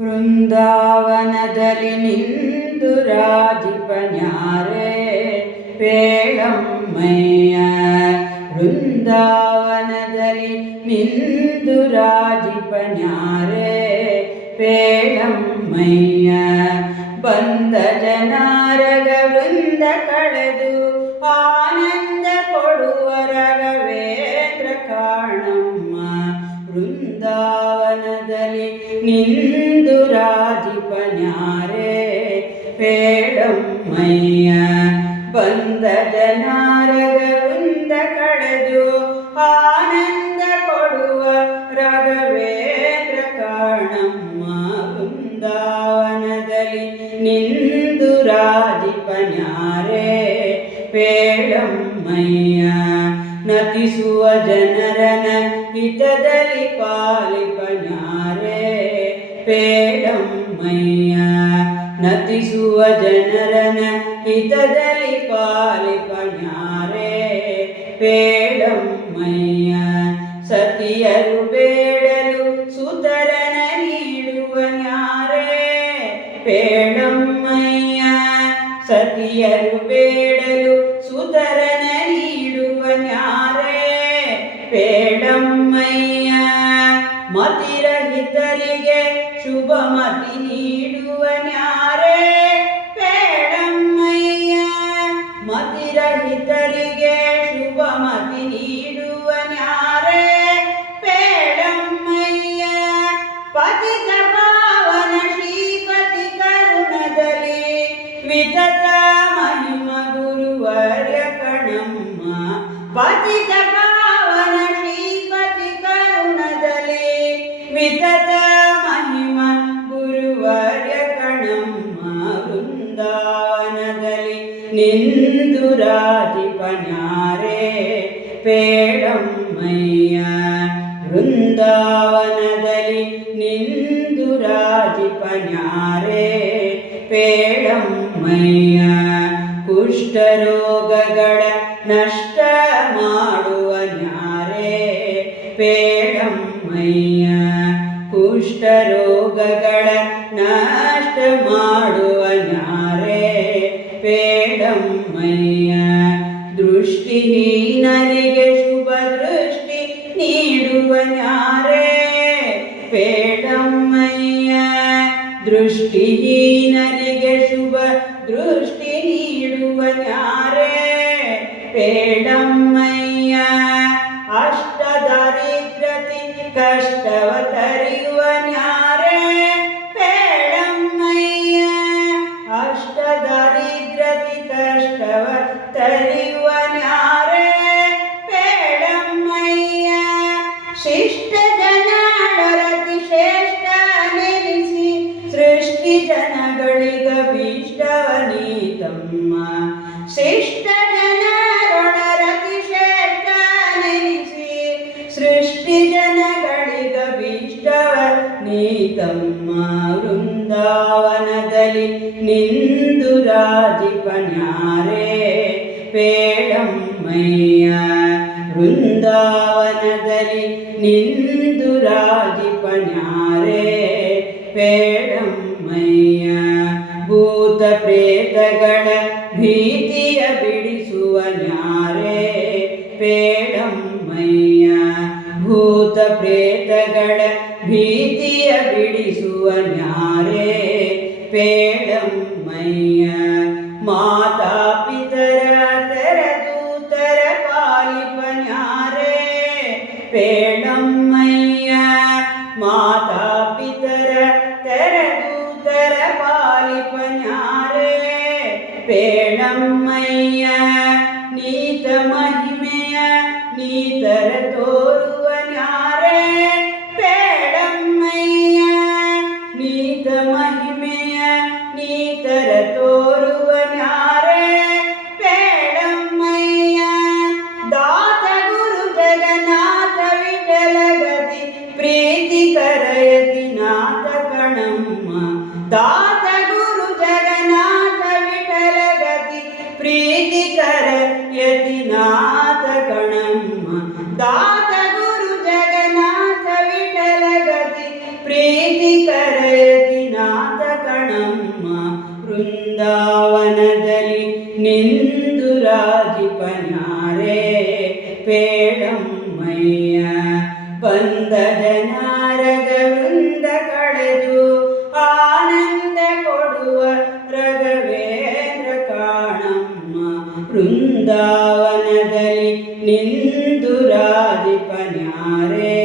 ವೃಂದಾವನದಲ್ಲಿ ನಿಂದು ರಾಜಿಪನ್ಯಾರೆ ಪೇಳಮ್ಮಯ್ಯ. ವೃಂದಾವನದಲ್ಲಿ ನಿಂದು ರಾಜಿಪನ್ಯಾರೆ ಪೇಳಮ್ಮಯ್ಯ. ಬಂದ ಜನಾರಗ ವೃಂದ ಕಳೆದು ಆನಂದ ಕೊಡುವ ರಾಘವೇಂದ್ರ ಕಾಣಮ್ಮ. ವೃಂದಾವನದಲ್ಲಿ ನಿಂದು ರಾಜಿಪನ್ಯಾರೆ ಪೇಳಮ್ಮಯ್ಯ. ಬಂದ ಜನಾರಗ ವೃಂದ ಕಳೆದು ಆನಂದ ಕೊಡುವ ರಾಘವೇಂದ್ರ ಕಾಣಮ್ಮ. ವೃಂದಾವನದಲ್ಲಿ ನಿಂದು ರಾಜಿಪನ್ಯಾರೆ ಪೇಳಮ್ಮಯ್ಯ. ನತಿಸುವ ಜನರನ ಹಿತದಲ್ಲಿ ಪಾಲಿಪನ್ಯಾರೆ ಪೇಳಮ್ಮಯ್ಯ. ನತಿಸುವ ಜನರನ ಹಿತದಲ್ಲಿ ಪಾಲಿಪನ್ಯಾರೆ ಪೇಳಮ್ಮಯ್ಯ. ಸತಿಯರು ಬೇಡಲು ಸುತರನ ನೀಡುವ ನ್ಯಾರೆ ಪೇಳಮ್ಮಯ್ಯ. ಸತಿಯರು ಬೇಡಲು ಸುತರನ ನೀಡುವ ನ್ಯಾರೆ ಪೇಳಮ್ಮಯ್ಯ. ಮತಿರಹಿತರಿಗೆ ಶುಭ ಮತಿ ನೀಡುವ ನ್ಯಾರೆ ಪೇಳಮ್ಮಯ್ಯ. ಮತಿರಹಿತರಿಗೆ ಶುಭ ಮತಿ ನೀಡುವ ನ್ಯಾರೆ ಪೇಳಮ್ಮಯ್ಯ. ಪತಿತ ಪಾವನ ಶ್ರೀಪತಿ ಕರುಣದಲ್ಲಿ ವಿತತ ಮಹಿಮ ಗುರುವರ್ಯ ಕಣಮ್ಮ. ಪತಿತ ಪಾವನ ಶ್ರೀಪತಿ ಕರುಣದಲ್ಲಿ ವಿತತ ಮಹಿಮ ಗುರುವರ್ಯ ಕಣಮ್ಮ. ವೃಂದಾವನದಲ್ಲಿ ನಿಂದು ರಾಜಿಪನ್ಯಾರೆ ಪೇಳಮ್ಮಯ್ಯ. ವೃಂದಾವನದಲ್ಲಿ ನಿಂದು ರಾಜಿಪನ್ಯಾರೆ ಪೇಳಮ್ಮಯ್ಯ. ಕುಷ್ಠರೋಗಗಳ ನಷ್ಟ ಮಾಡುವ ನ್ಯಾರೆ ಪೇಳಮ್ಮಯ್ಯ. ಕುಷ್ಠರೋಗಗಳ ನಷ್ಟ ಮಾಡುವ ನ್ಯಾರೆ ಪೇಳಮ್ಮಯ್ಯ. ದೃಷ್ಟಿಹೀನರಿಗೆ ಶುಭ ದೃಷ್ಟಿ ನೀಡುವ ನ್ಯಾರೆ ಪೇಳಮ್ಮಯ್ಯ. ದೃಷ್ಟಿಹೀನರಿಗೆ ಶುಭ ದೃಷ್ಟಿ ನೀಡುವ ನ್ಯಾರೆ ಪೇಳಮ್ಮಯ್ಯ. ಅಷ್ಟ ದಾರಿದ್ರ್ಯತಿ ಕಷ್ಟವ ತರಿಯುವ ನ್ಯಾರೆ ಪೇಳಮ್ಮಯ್ಯ. ಅಷ್ಟ ದಾರಿದ್ರ್ಯತಿ ಕಷ್ಟವ ತರಿಯುವ ನ್ಯಾರೆ ಪೇಳಮ್ಮಯ್ಯ. ಶಿಷ್ಟ ಜನಾಡರತಿ ಶ್ರೇಷ್ಠ ನೆನೆಸಿ ಸೃಷ್ಟಿ ಜನಗಳಿಗಭೀಷ್ಟವ ನೀತಮ್ಮ. ಶಿಷ್ಟ ಜನರೊಡರತಿ ಶ್ರೇಷ್ಠ ನೆನೆಸಿ ಸೃಷ್ಟಿ ಜನಗಳಿಗಭೀಷ್ಟವ ನೀತಮ್ಮ. ವೃಂದಾವನದಲ್ಲಿ ನಿಂದು ರಾಜಿಪನ್ಯಾರೆ ಪೇಳಮ್ಮಯ್ಯ. ವೃಂದಾವನದಲ್ಲಿ ನಿಂದು ರಾಜಿಪನ್ಯಾರೆ ಪೇಳಮ್ಮಯ್ಯ. ಭೂತ ಪ್ರೇತಗಳ ಭೀತಿಯ ಬಿಡಿಸುವ ನ್ಯಾರೆ ಪೇಳಮ್ಮಯ್ಯ. ಭೂತ ಪ್ರೇತಗಳ ಭೀತಿಯ ಬಿಡಿಸುವ ನ್ಯಾರೆ ಪೇಳಮ್ಮಯ್ಯ. ಮಾತಾ ಪಿತರ ದೂತರ ಪಾಲಿಪ ನ್ಯಾರೆ ಪೇಳಮ್ಮಯ್ಯ. ಮಾತಾ ಪಿತರ ದೂತರ ಪಾಲಿಪ ನ್ಯಾರೆ ಪೇಳಮ್ಮಯ್ಯ. ನೀತ ಮಹಿಮೆಯ ನೀತರ ತೋರುವ ನ್ಯಾರೆ ಪೇಳಮ್ಮಯ್ಯ. ನೀತ ಮಹಿಮೆಯ ನೀತರ ತೋರುವ ನ್ಯಾರೆ ಪೇಳಮ್ಮಯ್ಯ. ದಾತ ಗುರು ಜಗನ್ನಾಥ ವಿಠಲ ಗತಿ ಪ್ರೀತಿಕರ ಯತಿನಾಥ ಕಣಮ್ಮ. ದಾತ ಗುರು ಜಗನ್ನಾಥ ವಿಠಲ ಗತಿ ಪ್ರೀತಿಕರ ಯತಿನಾಥ ಕಣಮ್ಮ. ದಾತ ಗುರು ಜಗನ್ನಾಥ ವಿಠಲ ಗತಿ ಪ್ರೀತಿಕರ ಯತಿ ಬೃಂದಾವನದಲ್ಲಿ ನಿಂದು ರಾಜಿಪನ್ಯಾರೆ ಪೇಳಮ್ಮಯ್ಯ ಬಂದ ಜನಾರಗ ವೃಂದ ಕಳೆದು ಆನಂದ ಕೊಡುವ ರಘವೇಂದ್ರ ಕಾಣಮ್ಮ ಬೃಂದಾವನದಲ್ಲಿ ನಿಂದು ರಾಜಿಪನ್ಯಾರೆ